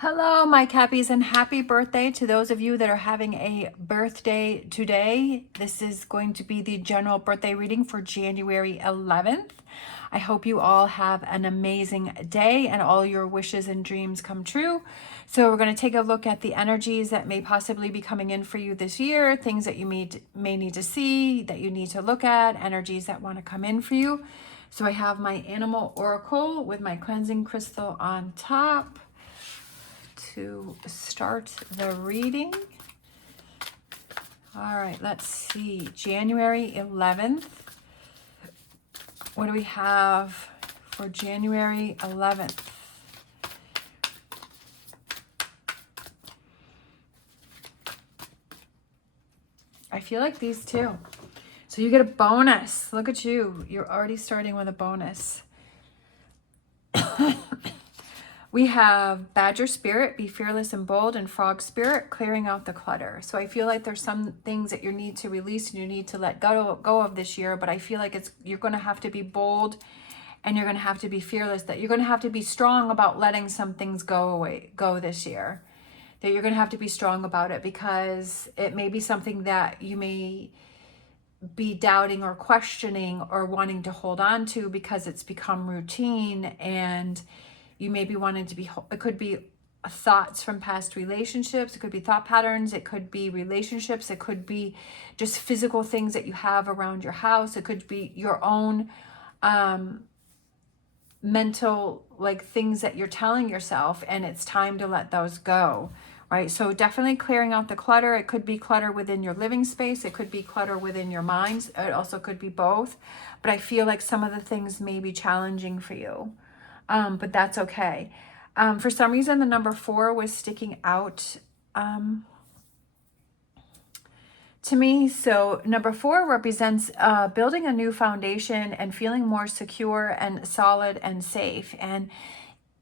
Hello, my Cappies, and happy birthday to those of you that are having a birthday today. This is going to be the general birthday reading for January 11th. I hope you all have an amazing day and all your wishes and dreams come true. So we're going to take a look at the energies that may possibly be coming in for you this year, things that you may need to see, that you need to look at, energies that want to come in for you. So I have my animal oracle with my cleansing crystal on top to start the reading. All right, let's see. January 11th. What do we have for January 11th? I feel like these two. So you get a bonus. Look at you. You're already starting with a bonus. We have Badger Spirit, be fearless and bold, and Frog Spirit, clearing out the clutter. So I feel like there's some things that you need to release and you need to let go of this year, but I feel like you're going to have to be bold and you're going to have to be fearless, that you're going to have to be strong about letting some things go this year. That you're going to have to be strong about it because it may be something that you may be doubting or questioning or wanting to hold on to because it's become routine, and you may be wanting to be, it could be thoughts from past relationships, it could be thought patterns, it could be relationships, it could be just physical things that you have around your house, it could be your own mental things that you're telling yourself, and it's time to let those go, right? So definitely clearing out the clutter. It could be clutter within your living space, it could be clutter within your mind, it also could be both, but I feel like some of the things may be challenging for you. But that's okay. For some reason, the number 4 was sticking out to me. So number 4 represents building a new foundation and feeling more secure and solid and safe. And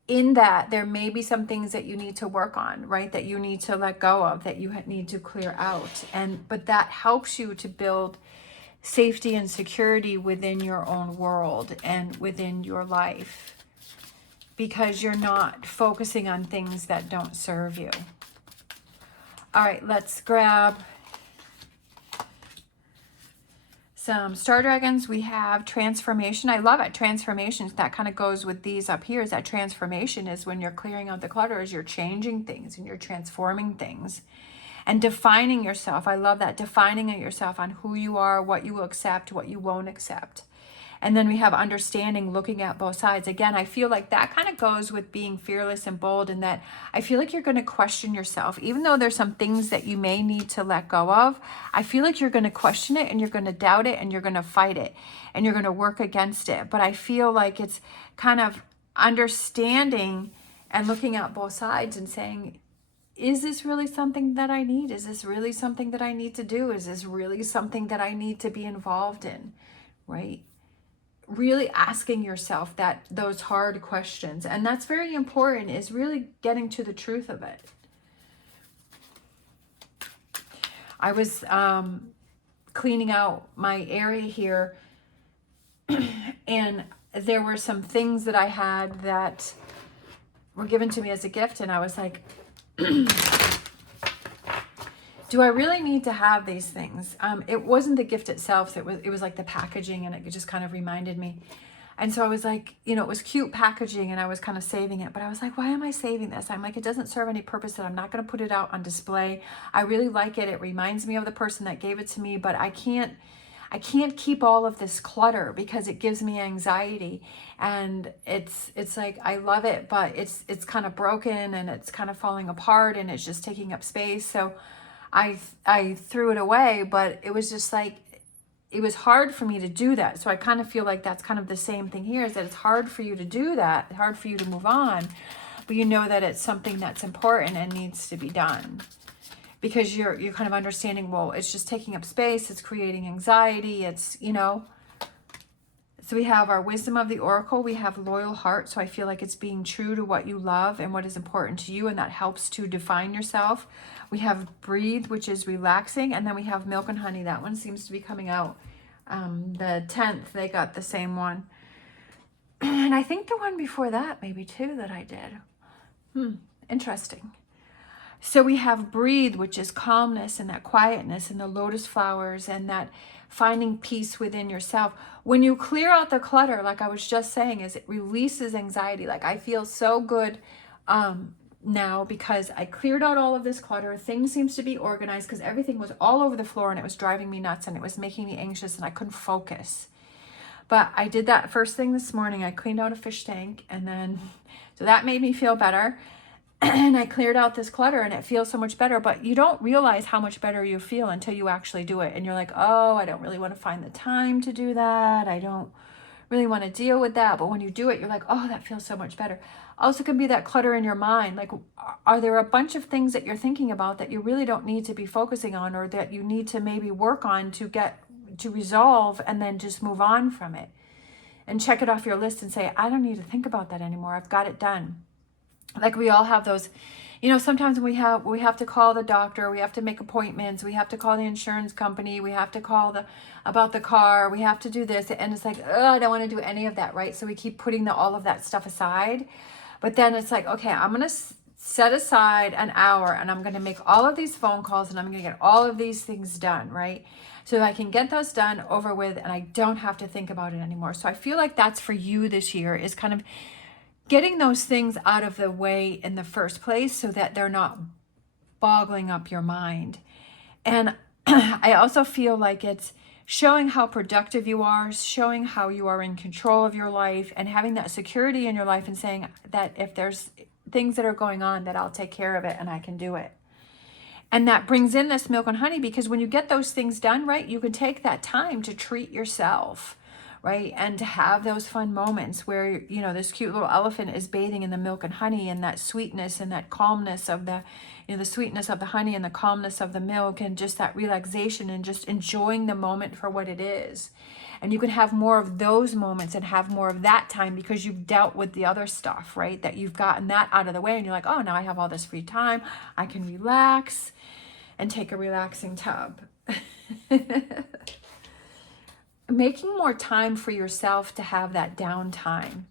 in that, there may be some things that you need to work on, right? That you need to let go of, that you need to clear out. But that helps you to build safety and security within your own world and within your life, because you're not focusing on things that don't serve you. All right, let's grab some star dragons. We have transformation. I love it. Transformations, that kind of goes with these up here, is that transformation is when you're clearing out the clutter, is you're changing things and you're transforming things and defining yourself. I love that, defining yourself on who you are, what you will accept, what you won't accept. And then we have understanding, looking at both sides. Again, I feel like that kind of goes with being fearless and bold, and that I feel like you're going to question yourself. Even though there's some things that you may need to let go of, I feel like you're going to question it and you're going to doubt it and you're going to fight it and you're going to work against it. But I feel like it's kind of understanding and looking at both sides and saying, is this really something that I need? Is this really something that I need to do? Is this really something that I need to be involved in, right? Really asking yourself those hard questions. And that's very important, is really getting to the truth of it. I was cleaning out my area here and there were some things that I had that were given to me as a gift, and I was like, do I really need to have these things? It wasn't the gift itself. It was like the packaging, and it just kind of reminded me. And so I was like, it was cute packaging and I was kind of saving it, but I was like, why am I saving this? I'm like, it doesn't serve any purpose, that I'm not going to put it out on display. I really like it. It reminds me of the person that gave it to me, but I can't keep all of this clutter because it gives me anxiety. And it's like, I love it, but it's kind of broken and it's kind of falling apart and it's just taking up space. So I threw it away, but it was just like, it was hard for me to do that. So I kind of feel like that's kind of the same thing here, is that it's hard for you to do that, hard for you to move on, but you know that it's something that's important and needs to be done, because you're kind of understanding, well, it's just taking up space, it's creating anxiety, it's, So we have our wisdom of the oracle, we have loyal heart. So I feel like it's being true to what you love and what is important to you, and that helps to define yourself. We have breathe, which is relaxing, and then we have milk and honey. That one seems to be coming out. The 10th, they got the same one. And I think the one before that maybe too that I did. Interesting. So we have breathe, which is calmness and that quietness and the lotus flowers and that finding peace within yourself. When you clear out the clutter, like I was just saying, is it releases anxiety. Like I feel so good now because I cleared out all of this clutter. Things seems to be organized because everything was all over the floor and it was driving me nuts and it was making me anxious and I couldn't focus. But I did that first thing this morning. I cleaned out a fish tank and then, so that made me feel better. And I cleared out this clutter and it feels so much better, but you don't realize how much better you feel until you actually do it. And you're like, oh, I don't really want to find the time to do that. I don't really want to deal with that. But when you do it, you're like, oh, that feels so much better. Also can be that clutter in your mind. Like, are there a bunch of things that you're thinking about that you really don't need to be focusing on, or that you need to maybe work on to get to resolve and then just move on from it and check it off your list and say, I don't need to think about that anymore. I've got it done. Like we all have those, you know, sometimes we have to call the doctor, we have to make appointments, we have to call the insurance company, we have to call about the car, we have to do this. And it's like, oh, I don't want to do any of that, right? So we keep putting all of that stuff aside. But then it's like, okay, I'm going to set aside an hour and I'm going to make all of these phone calls and I'm going to get all of these things done, right? So I can get those done, over with, and I don't have to think about it anymore. So I feel like that's for you this year, is kind of getting those things out of the way in the first place so that they're not boggling up your mind. And I also feel like it's showing how productive you are, showing how you are in control of your life, and having that security in your life and saying that if there's things that are going on, that I'll take care of it and I can do it. And that brings in this milk and honey, because when you get those things done, right, you can take that time to treat yourself, right? And to have those fun moments where, you know, this cute little elephant is bathing in the milk and honey and that sweetness and that calmness of the, you know, the sweetness of the honey and the calmness of the milk, and just that relaxation and just enjoying the moment for what it is. And you can have more of those moments and have more of that time because you've dealt with the other stuff, right? That you've gotten that out of the way and you're like, oh, now I have all this free time. I can relax and take a relaxing tub. Making more time for yourself to have that downtime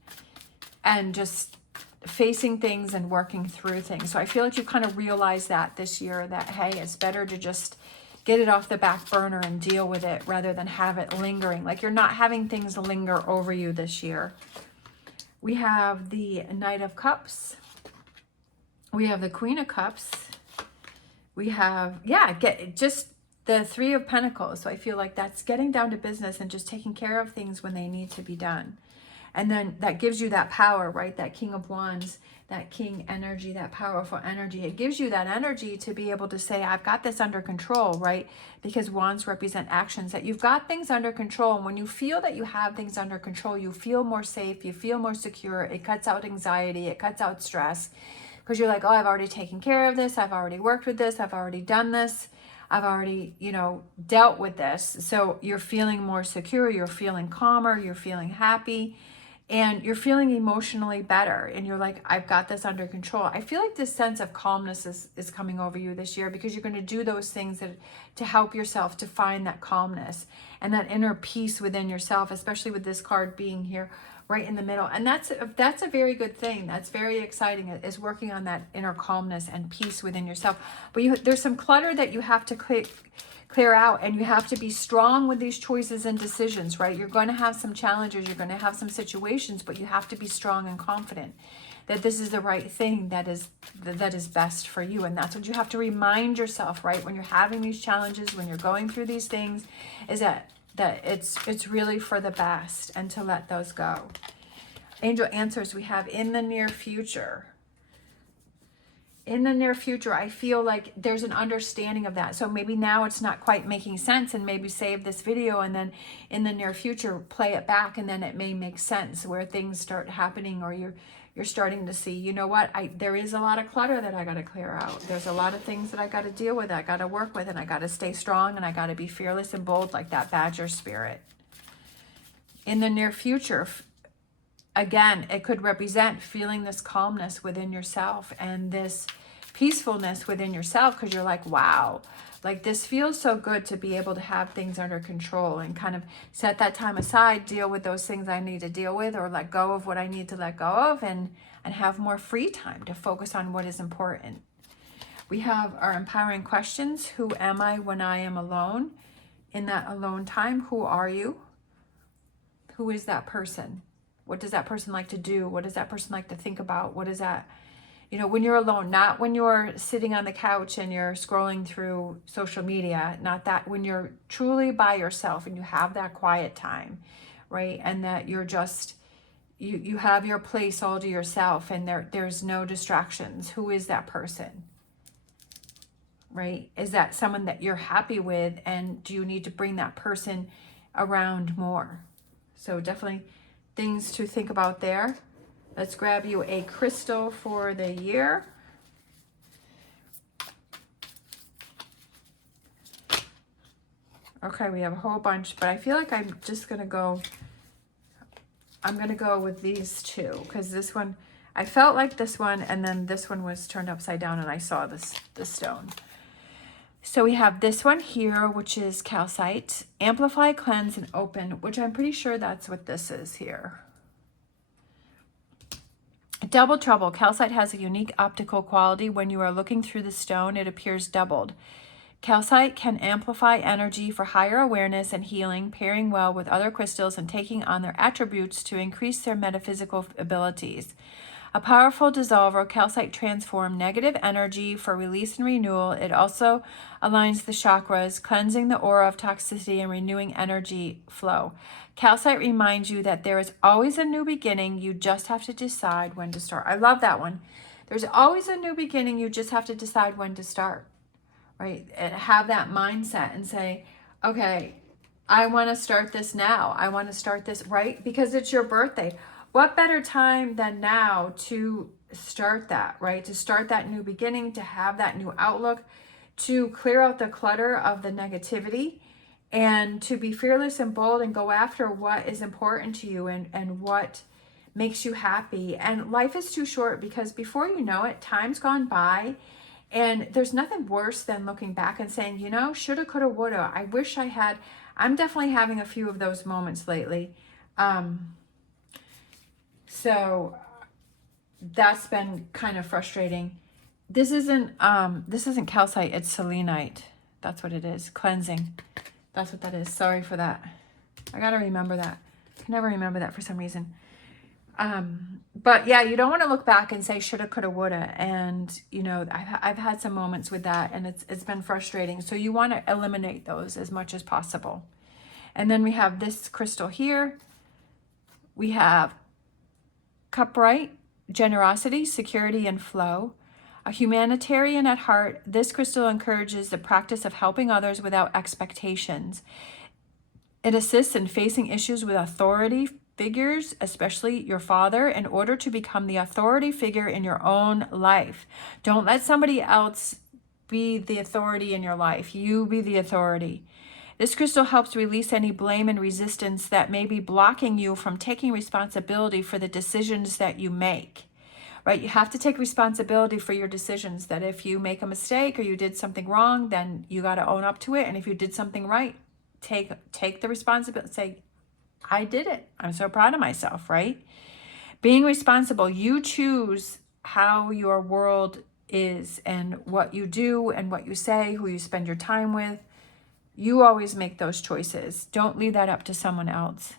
and just facing things and working through things. So I feel like you kind of realize that this year, that, hey, it's better to just get it off the back burner and deal with it rather than have it lingering. Like you're not having things linger over you this year. We have the Knight of Cups. We have the Queen of Cups. We have, just the Three of Pentacles. So I feel like that's getting down to business and just taking care of things when they need to be done. And then that gives you that power, right? That King of Wands, that King energy, that powerful energy. It gives you that energy to be able to say, I've got this under control, right? Because wands represent actions, that you've got things under control. And when you feel that you have things under control, you feel more safe, you feel more secure. It cuts out anxiety, it cuts out stress. Because you're like, oh, I've already taken care of this. I've already worked with this. I've already done this. I've already, you know, dealt with this. So you're feeling more secure. You're feeling calmer. You're feeling happy. And you're feeling emotionally better. And you're like, I've got this under control. I feel like this sense of calmness is coming over you this year, because you're going to do those things to help yourself to find that calmness and that inner peace within yourself, especially with this card being here right in the middle. And that's a very good thing. That's very exciting, is working on that inner calmness and peace within yourself. But there's some clutter that you have to clear out, and you have to be strong with these choices and decisions, right? You're going to have some challenges, you're going to have some situations, but you have to be strong and confident that this is the right thing that is best for you. And that's what you have to remind yourself, right? When you're having these challenges, when you're going through these things, is that it's really for the best, and to let those go. Angel answers we have in the near future. In the near future, I feel like there's an understanding of that. So maybe now it's not quite making sense, and maybe save this video and then in the near future play it back, and then it may make sense where things start happening, or you're starting to see, you know what, there is a lot of clutter that I got to clear out. There's a lot of things that I got to deal with, I got to work with, and I got to stay strong, and I got to be fearless and bold like that badger spirit. In the near future, again, it could represent feeling this calmness within yourself and this peacefulness within yourself, because you're like, wow, like this feels so good to be able to have things under control and kind of set that time aside, deal with those things I need to deal with, or let go of what I need to let go of, and have more free time to focus on what is important. We have our empowering questions. Who am I when I am alone? In that alone time, who are you? Who is that person? What does that person like to do? What does that person like to think about? What is that, you know, when you're alone, not when you're sitting on the couch and you're scrolling through social media, not that, when you're truly by yourself and you have that quiet time, right? And that you're just, you have your place all to yourself, and there's no distractions. Who is that person? Right? Is that someone that you're happy with, and do you need to bring that person around more? So definitely things to think about there. Let's grab you a crystal for the year. Okay, we have a whole bunch, but I feel like I'm just going to go, I'm going to go with these two, because this one, I felt like this one, and then this one was turned upside down and I saw this stone. So we have this one here, which is calcite. Amplify, cleanse, and open, which I'm pretty sure that's what this is here. Double trouble. Calcite has a unique optical quality. When you are looking through the stone, it appears doubled. Calcite can amplify energy for higher awareness and healing, pairing well with other crystals and taking on their attributes to increase their metaphysical abilities. A powerful dissolver, calcite transforms negative energy for release and renewal. It also aligns the chakras, cleansing the aura of toxicity and renewing energy flow. Calcite reminds you that there is always a new beginning. You just have to decide when to start. I love that one. There's always a new beginning. You just have to decide when to start, right? And have that mindset and say, okay, I want to start this now. I want to start this, right? Because it's your birthday. What better time than now to start that, right? To start that new beginning, to have that new outlook, to clear out the clutter of the negativity, and to be fearless and bold and go after what is important to you, and what makes you happy. And life is too short, because before you know it, time's gone by, and there's nothing worse than looking back and saying, you know, shoulda, coulda, woulda. I wish I had. I'm definitely having a few of those moments lately. So that's been kind of frustrating. This isn't calcite, it's selenite. That's what it is. Cleansing. That's what that is. Sorry for that. I gotta remember that. I can never remember that for some reason. But yeah, you don't want to look back and say shoulda, coulda, woulda. And you know, I've had some moments with that, and it's been frustrating. So you want to eliminate those as much as possible. And then we have this crystal here. We have cuprite, generosity, security, and flow. A humanitarian at heart, this crystal encourages the practice of helping others without expectations. It assists in facing issues with authority figures, especially your father, in order to become the authority figure in your own life. Don't let somebody else be the authority in your life. You be the authority. This crystal helps release any blame and resistance that may be blocking you from taking responsibility for the decisions that you make, right? You have to take responsibility for your decisions, that if you make a mistake or you did something wrong, then you got to own up to it. And if you did something right, take the responsibility, say, I did it. I'm so proud of myself, right? Being responsible, you choose how your world is and what you do and what you say, who you spend your time with. You always make those choices. Don't leave that up to someone else.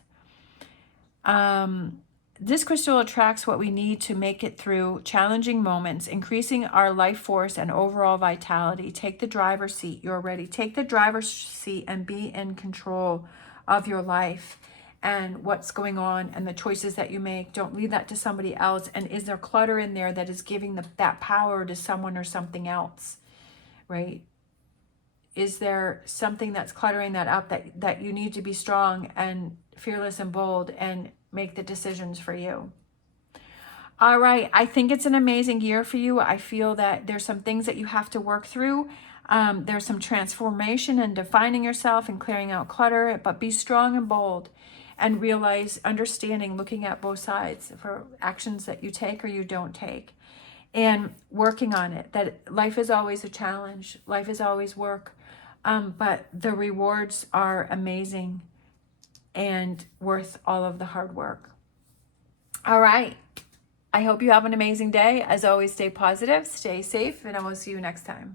This crystal attracts what we need to make it through challenging moments, increasing our life force and overall vitality. Take the driver's seat. You're ready. Take the driver's seat and be in control of your life and what's going on and the choices that you make. Don't leave that to somebody else. And is there clutter in there that is giving that power to someone or something else, right? Is there something that's cluttering that up that you need to be strong and fearless and bold and make the decisions for you? All right. I think it's an amazing year for you. I feel that there's some things that you have to work through. There's some transformation and defining yourself and clearing out clutter, but be strong and bold and realize, understanding, looking at both sides for actions that you take or you don't take. and working on it. That life is always a challenge. Life is always work. But the rewards are amazing and worth all of the hard work. All right. I hope you have an amazing day. As always, stay positive, stay safe, and I will see you next time.